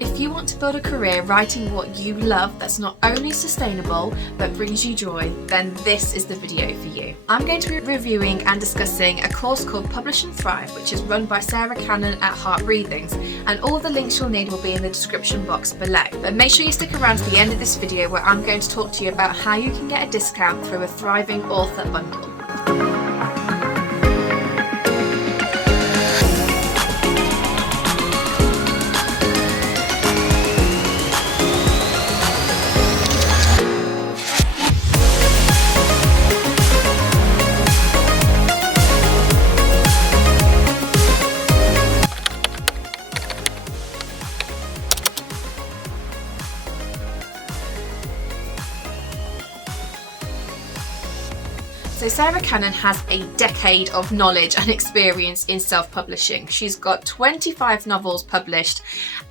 If you want to build a career writing what you love that's not only sustainable but brings you joy, then this is the video for you. I'm going to be reviewing and discussing a course called Publish and Thrive, which is run by Sarah Cannon at Heart Breathings, and all the links you'll need will be in the description box below. But make sure you stick around to the end of this video where I'm going to talk to you about how you can get a discount through a thriving author bundle. So Sarah Cannon has a decade of knowledge and experience in self-publishing. She's got 25 novels published,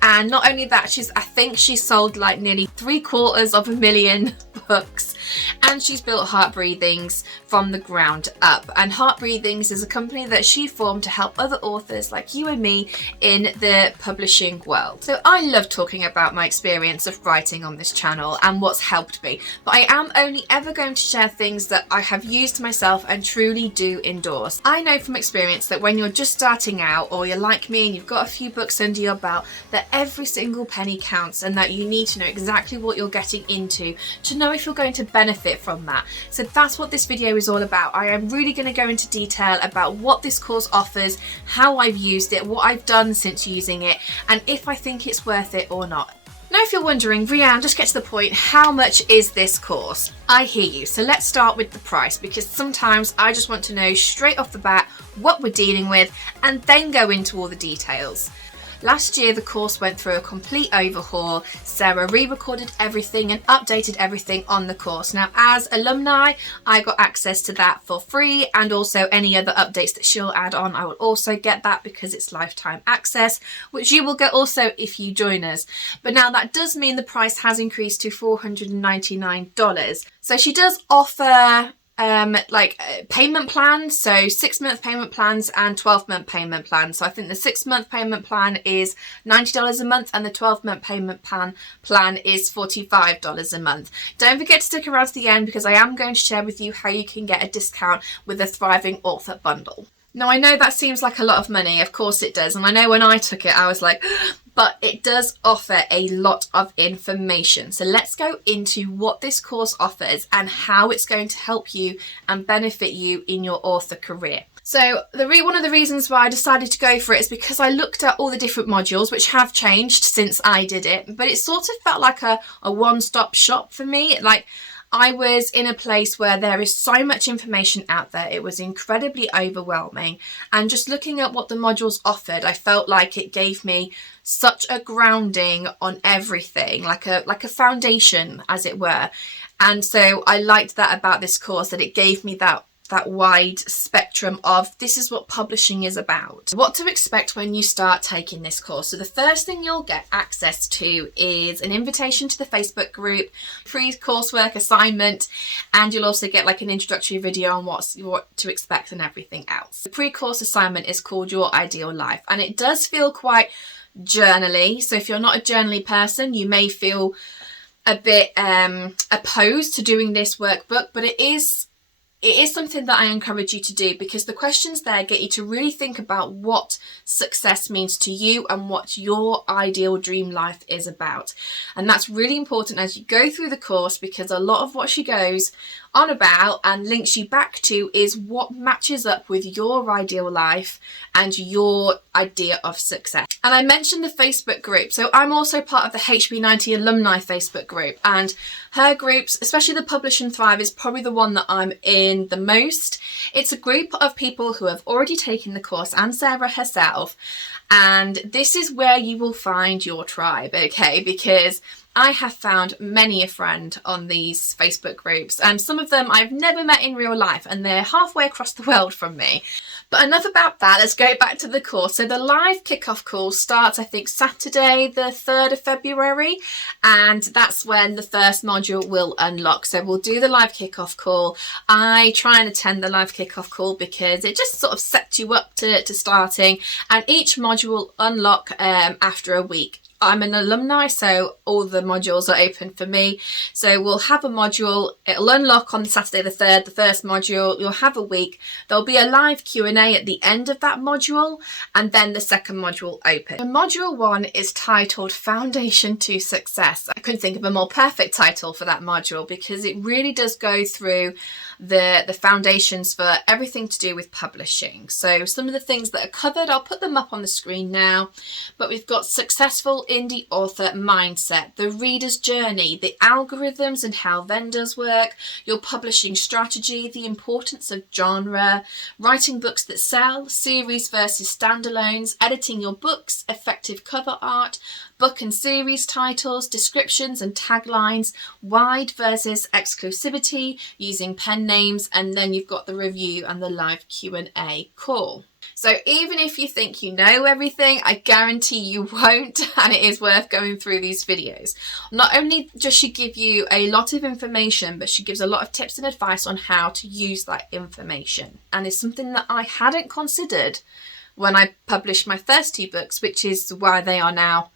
and not only that, I think she's sold like nearly 750,000 books, and she's built Heart Breathings from the ground up. And Heart Breathings is a company that she formed to help other authors like you and me in the publishing world. So I love talking about my experience of writing on this channel and what's helped me, but I am only ever going to share things that I have used myself and truly do endorse. I know from experience that when you're just starting out, or you're like me and you've got a few books under your belt, that every single penny counts and that you need to know exactly what you're getting into to know if you're going to benefit from that. So that's what this video is all about. I am really going to go into detail about what this course offers, how I've used it, what I've done since using it, and if I think it's worth it or not. Now if you're wondering, Rianne, just get to the point, how much is this course? I hear you, so let's start with the price, because sometimes I just want to know straight off the bat what we're dealing with and then go into all the details. Last year the course went through a complete overhaul. Sarah re-recorded everything and updated everything on the course. Now as alumni, I got access to that for free, and also any other updates that she'll add on, I will also get that because it's lifetime access, which you will get also if you join us. But now that does mean the price has increased to $499. So she does offer payment plans, so 6-month payment plans and 12-month payment plans. So I think the 6-month payment plan is $90 a month and the 12-month payment plan is $45 a month. Don't forget to stick around to the end because I am going to share with you how you can get a discount with the Thriving Author Bundle. Now I know that seems like a lot of money, of course it does, and I know when I took it I was like, but it does offer a lot of information. So let's go into what this course offers and how it's going to help you and benefit you in your author career. So one of the reasons why I decided to go for it is because I looked at all the different modules, which have changed since I did it, but it sort of felt like a one-stop shop for me. Like, I was in a place where there is so much information out there. It was incredibly overwhelming, and just looking at what the modules offered, I felt like it gave me such a grounding on everything, like a foundation, as it were. And so I liked that about this course, that it gave me that wide spectrum of this is what publishing is about. What to expect when you start taking this course. So the first thing you'll get access to is an invitation to the Facebook group, pre-coursework assignment, and you'll also get like an introductory video on what to expect and everything else. The pre-course assignment is called Your Ideal Life, and it does feel quite journaly. So if you're not a journaly person, you may feel a bit opposed to doing this workbook, but it is something that I encourage you to do, because the questions there get you to really think about what success means to you and what your ideal dream life is about. And that's really important as you go through the course, because a lot of what she goes on about and links you back to is what matches up with your ideal life and your idea of success. And I mentioned the Facebook group, so I'm also part of the HB90 alumni Facebook group, and her groups, especially the Publish and Thrive, is probably the one that I'm in the most. It's a group of people who have already taken the course, and Sarah herself, and this is where you will find your tribe, okay? Because I have found many a friend on these Facebook groups, and some of them I've never met in real life, and they're halfway across the world from me. But enough about that, let's go back to the course. So the live kickoff call starts, I think, Saturday the 3rd of February, and that's when the first module will unlock. So we'll do the live kickoff call. I try and attend the live kickoff call because it just sort of sets you up to starting, and each module will unlock after a week. I'm an alumni, so all the modules are open for me. So we'll have a module, it'll unlock on Saturday the 3rd, the first module. You'll have a week. There'll be a live Q&A at the end of that module, and then the second module open. So module 1 is titled Foundation to Success. I couldn't think of a more perfect title for that module because it really does go through the foundations for everything to do with publishing. So some of the things that are covered, I'll put them up on the screen now, but we've got successful indie author mindset, the reader's journey, the algorithms and how vendors work, your publishing strategy, the importance of genre, writing books that sell, series versus standalones, editing your books, effective cover art, book and series titles, descriptions and taglines, wide versus exclusivity, using pen names, and then you've got the review and the live Q&A call. So even if you think you know everything, I guarantee you won't, and it is worth going through these videos. Not only does she give you a lot of information, but she gives a lot of tips and advice on how to use that information. And it's something that I hadn't considered when I published my first 2 books, which is why they are now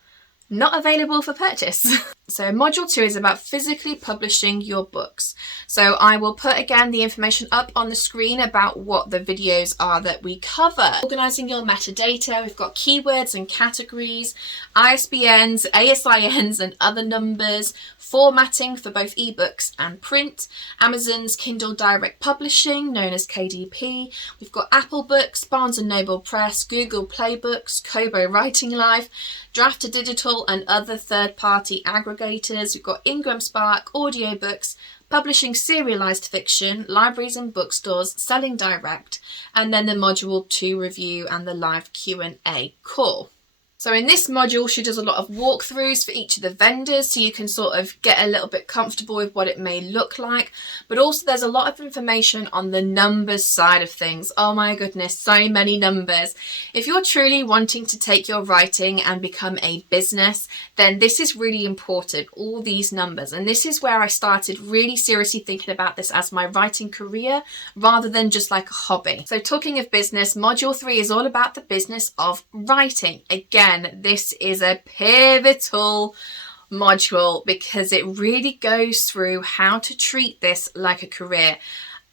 not available for purchase. So module 2 is about physically publishing your books. So I will put again the information up on the screen about what the videos are that we cover. Organising your metadata, we've got keywords and categories, ISBNs, ASINs and other numbers, formatting for both ebooks and print, Amazon's Kindle Direct Publishing, known as KDP. We've got Apple Books, Barnes & Noble Press, Google Play Books, Kobo Writing Live, Draft to Digital and other third-party aggregators. We've got Ingram Spark, audiobooks, publishing serialized fiction, libraries and bookstores, selling direct, and then the module 2 review and the live Q&A call. So in this module, she does a lot of walkthroughs for each of the vendors, so you can sort of get a little bit comfortable with what it may look like. But also there's a lot of information on the numbers side of things. Oh my goodness, so many numbers. If you're truly wanting to take your writing and become a business, then this is really important, all these numbers. And this is where I started really seriously thinking about this as my writing career rather than just like a hobby. So talking of business, module 3 is all about the business of writing. Again, this is a pivotal module because it really goes through how to treat this like a career.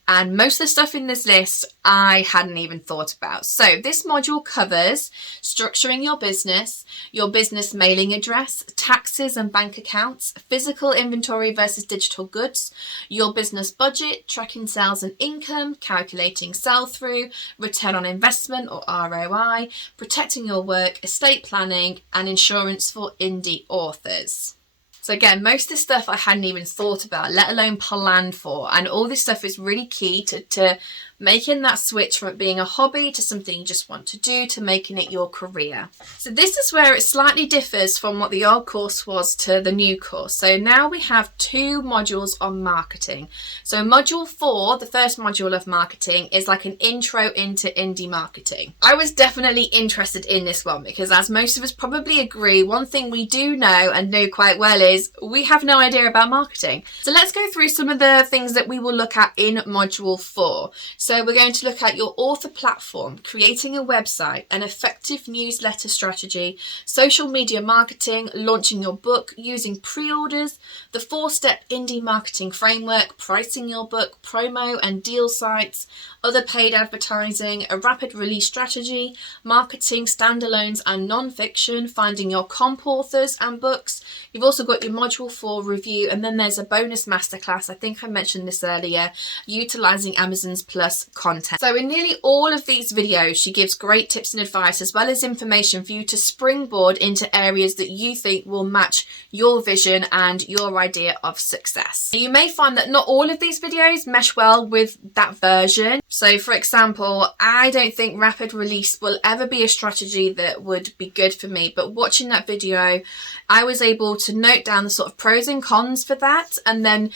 And most of the stuff in this list I hadn't even thought about. So this module covers structuring your business mailing address, taxes and bank accounts, physical inventory versus digital goods, your business budget, tracking sales and income, calculating sell-through, return on investment or ROI, protecting your work, estate planning, and insurance for indie authors. So again, most of this stuff I hadn't even thought about, let alone planned for. And all this stuff is really key to making that switch from it being a hobby to something you just want to do to making it your career. So this is where it slightly differs from what the old course was to the new course. So now we have 2 modules on marketing. So module 4, the first module of marketing, is like an intro into indie marketing. I was definitely interested in this one because, as most of us probably agree, one thing we do know and know quite well is we have no idea about marketing. So let's go through some of the things that we will look at in module 4. So we're going to look at your author platform, creating a website, an effective newsletter strategy, social media marketing, launching your book, using pre-orders, the 4-step indie marketing framework, pricing your book, promo and deal sites, other paid advertising, a rapid release strategy, marketing standalones and non-fiction, finding your comp authors and books. You've also got your module 4 review, and then there's a bonus masterclass. I think I mentioned this earlier, utilizing Amazon's Plus content. So in nearly all of these videos, she gives great tips and advice as well as information for you to springboard into areas that you think will match your vision and your idea of success. You may find that not all of these videos mesh well with that version. So for example, I don't think rapid release will ever be a strategy that would be good for me, but watching that video, I was able to note down the sort of pros and cons for that, and then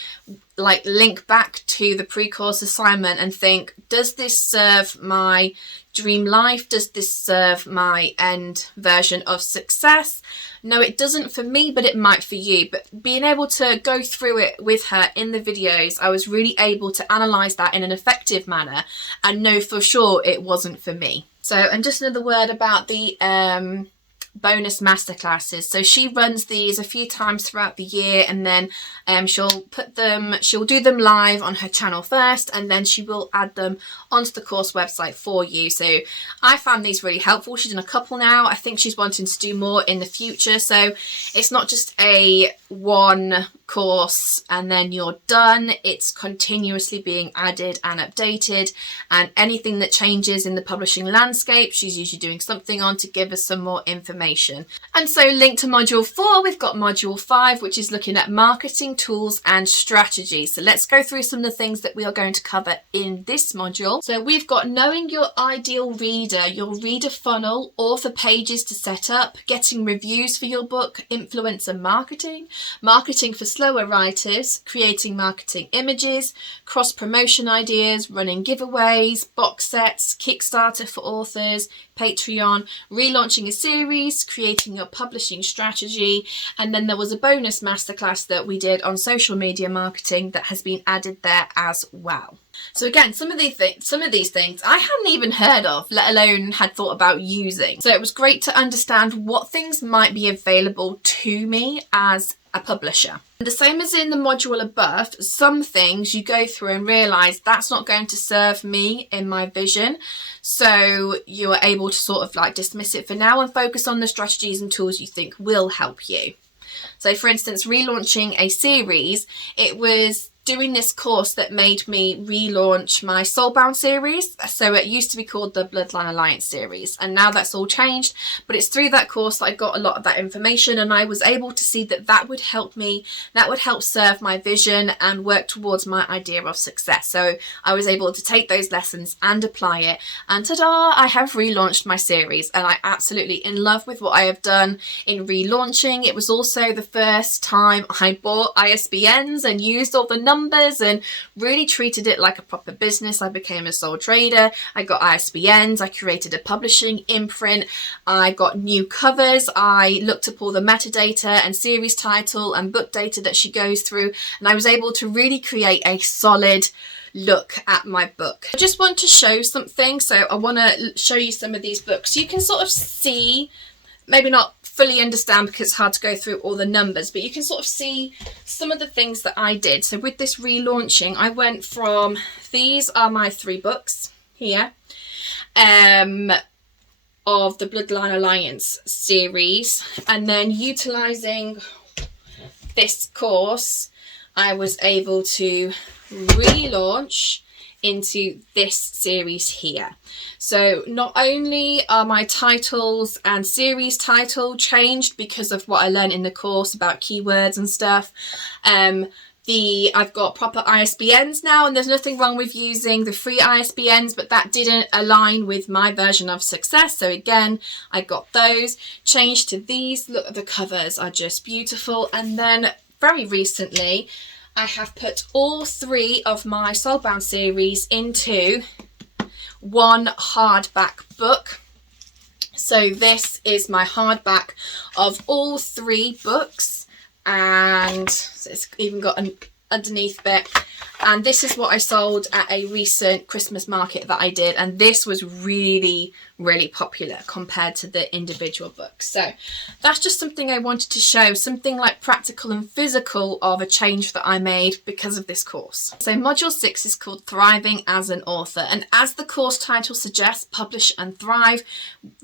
like link back to the pre-course assignment and think, does this serve my dream life? Does this serve my end version of success? No, it doesn't for me, but it might for you. But being able to go through it with her in the videos, I was really able to analyze that in an effective manner and know for sure it wasn't for me. So, and just another word about the bonus masterclasses. So she runs these a few times throughout the year, and then she'll do them live on her channel first, and then she will add them onto the course website for you. So I found these really helpful. She's done a couple now. I think she's wanting to do more in the future. So it's not just a one course and then you're done. It's continuously being added and updated, and anything that changes in the publishing landscape, she's usually doing something on to give us some more information. And so linked to module 4, we've got module 5, which is looking at marketing tools and strategy. So let's go through some of the things that we are going to cover in this module. So we've got knowing your ideal reader, your reader funnel, author pages to set up, getting reviews for your book, influencer marketing, marketing for slower writers, creating marketing images, cross promotion ideas, running giveaways, box sets, Kickstarter for authors, Patreon, relaunching a series, creating your publishing strategy, and then there was a bonus masterclass that we did on social media marketing that has been added there as well. So again, some of these things I hadn't even heard of, let alone had thought about using. So it was great to understand what things might be available to me as a publisher. The same as in the module above, some things you go through and realise that's not going to serve me in my vision. So you are able to sort of like dismiss it for now and focus on the strategies and tools you think will help you. So for instance, relaunching a series, it was doing this course that made me relaunch my Soulbound series. So it used to be called the Bloodline Alliance series, and now that's all changed, but it's through that course that I got a lot of that information, and I was able to see that that would help me, that would help serve my vision and work towards my idea of success. So I was able to take those lessons and apply it, and ta-da, I have relaunched my series, and I'm absolutely in love with what I have done in relaunching. It was also the first time I bought ISBNs and used all the numbers and really treated it like a proper business. I became a sole trader. I got ISBNs. I created a publishing imprint. I got new covers. I looked up all the metadata and series title and book data that she goes through, and I was able to really create a solid look at my book. I just want to show something. So I want to show you some of these books. You can sort of see, maybe not fully understand because it's hard to go through all the numbers, but you can sort of see some of the things that I did. So with this relaunching, I went from, these are my 3 books here of the Bloodline Alliance series, and then utilizing this course, I was able to relaunch into this series here. So not only are my titles and series title changed because of what I learned in the course about keywords and stuff, I've got proper ISBNs now, and there's nothing wrong with using the free ISBNs, but that didn't align with my version of success. So again, I got those changed to these. Look, the covers are just beautiful. And then very recently, I have put all 3 of my Soulbound series into one hardback book. So this is my hardback of all 3 books, and so it's even got an underneath bit, and this is what I sold at a recent Christmas market that I did, and this was really popular compared to the individual books. So that's just something I wanted to show, something like practical and physical of a change that I made because of this course. So module 6 is called Thriving as an Author, and as the course title suggests, publish and thrive.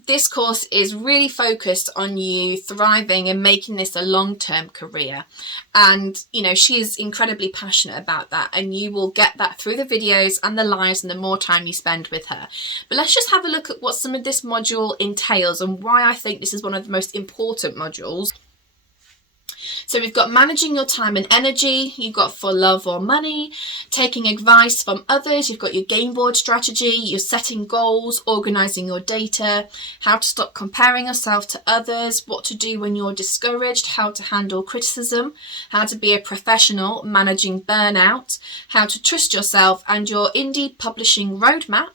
This course is really focused on you thriving and making this a long-term career, and you know, she is incredibly passionate about that, and you will get that through the videos and the lives and the more time you spend with her. But let's just have a look at what some of this module entails and why I think this is one of the most important modules. So we've got managing your time and energy, you've got for love or money, taking advice from others, you've got your game board strategy, you're setting goals, organising your data, how to stop comparing yourself to others, what to do when you're discouraged, how to handle criticism, how to be a professional, managing burnout, how to trust yourself, and your indie publishing roadmap,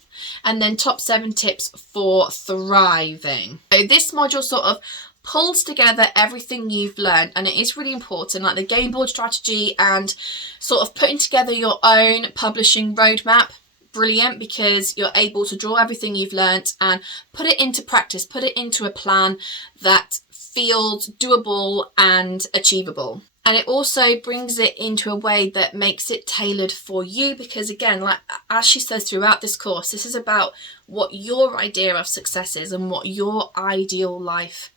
and then top 7 tips for thriving. So this module sort of pulls together everything you've learned, and it is really important, like the game board strategy and sort of putting together your own publishing roadmap. brilliant because you're able to draw everything you've learnt and put it into practice, put it into a plan that feels doable and achievable. And it also brings it into a way that makes it tailored for you, because again, like as she says throughout this course, this is about what your idea of success is and what your ideal life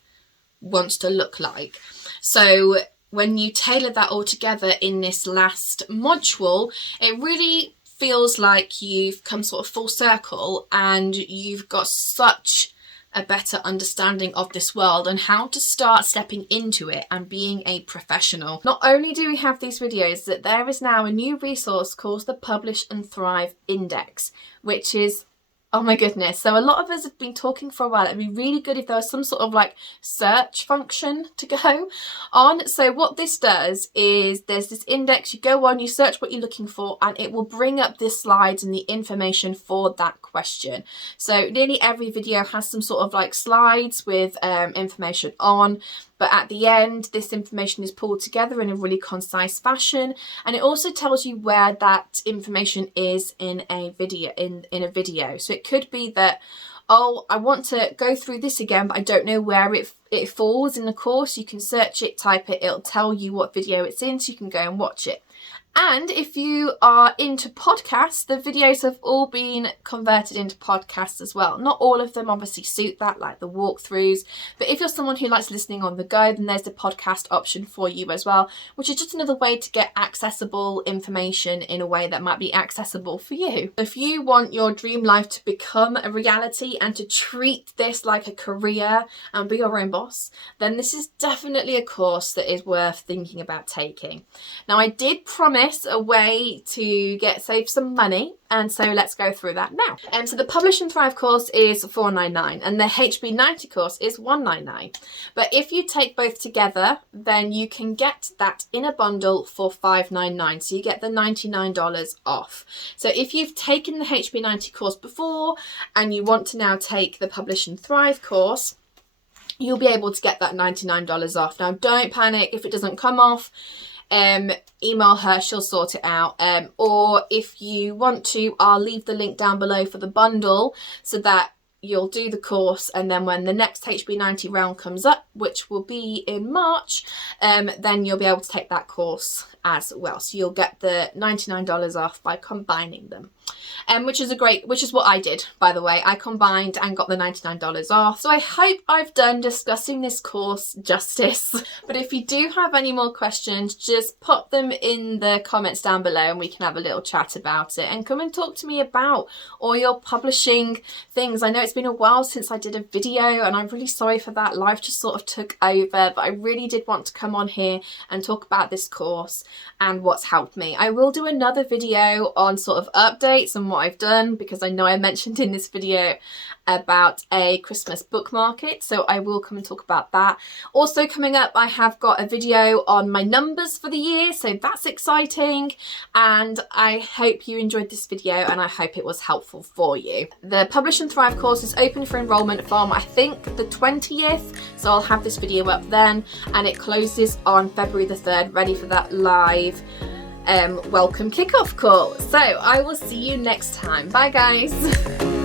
wants to look like. So when you tailor that all together in this last module, it really feels like you've come sort of full circle and you've got such a better understanding of this world and how to start stepping into it and being a professional. Not only do we have these videos, that there is now a new resource called the Publish and Thrive Index, which is, oh my goodness. So a lot of us have been talking for a while. It'd be really good if there was some sort of like search function to go on. So what this does is there's this index, you go on, you search what you're looking for, and it will bring up the slides and the information for that question. So nearly every video has some sort of like slides with information on. But at the end, this information is pulled together in a really concise fashion, and it also tells you where that information is in a video. In a video, so it could be that, oh, I want to go through this again, but I don't know where it falls in the course. You can search it, type it, it'll tell you what video it's in, so you can go and watch it. And if you are into podcasts, the videos have all been converted into podcasts as well. Not all of them obviously suit that, like the walkthroughs, but if you're someone who likes listening on the go, then there's the podcast option for you as well, which is just another way to get accessible information in a way that might be accessible for you. If you want your dream life to become a reality and to treat this like a career and be your own boss, then this is definitely a course that is worth thinking about taking. Now, I did promise a way to save some money, and so let's go through that now. So the Publish and Thrive course is $499 and the HB90 course is $199. But if you take both together, then you can get that in a bundle for $599. So you get the $99 off. So if you've taken the HB90 course before and you want to now take the Publish and Thrive course, you'll be able to get that $99 off. Now, don't panic if it doesn't come off. Email her, she'll sort it out, or if you want to, I'll leave the link down below for the bundle so that you'll do the course, and then when the next HB90 round comes up, which will be in March, then you'll be able to take that course as well. So you'll get the $99 off by combining them, which is what I did, by the way. I combined and got the $99 off. So I hope I've done discussing this course justice. But if you do have any more questions, just pop them in the comments down below and we can have a little chat about it, and come and talk to me about all your publishing things. I know it's been a while since I did a video and I'm really sorry for that. Life just sort of took over, but I really did want to come on here and talk about this course and what's helped me. I will do another video on sort of updates and what I've done, because I know I mentioned in this video about a Christmas book market, so I will come and talk about that. Also coming up, I have got a video on my numbers for the year, so that's exciting, and I hope you enjoyed this video and I hope it was helpful for you. The Publish and Thrive course is open for enrolment from, I think, the 20th, so I'll have this video up then, and it closes on February the 3rd, ready for that live welcome kickoff call. So I will see you next time. Bye guys.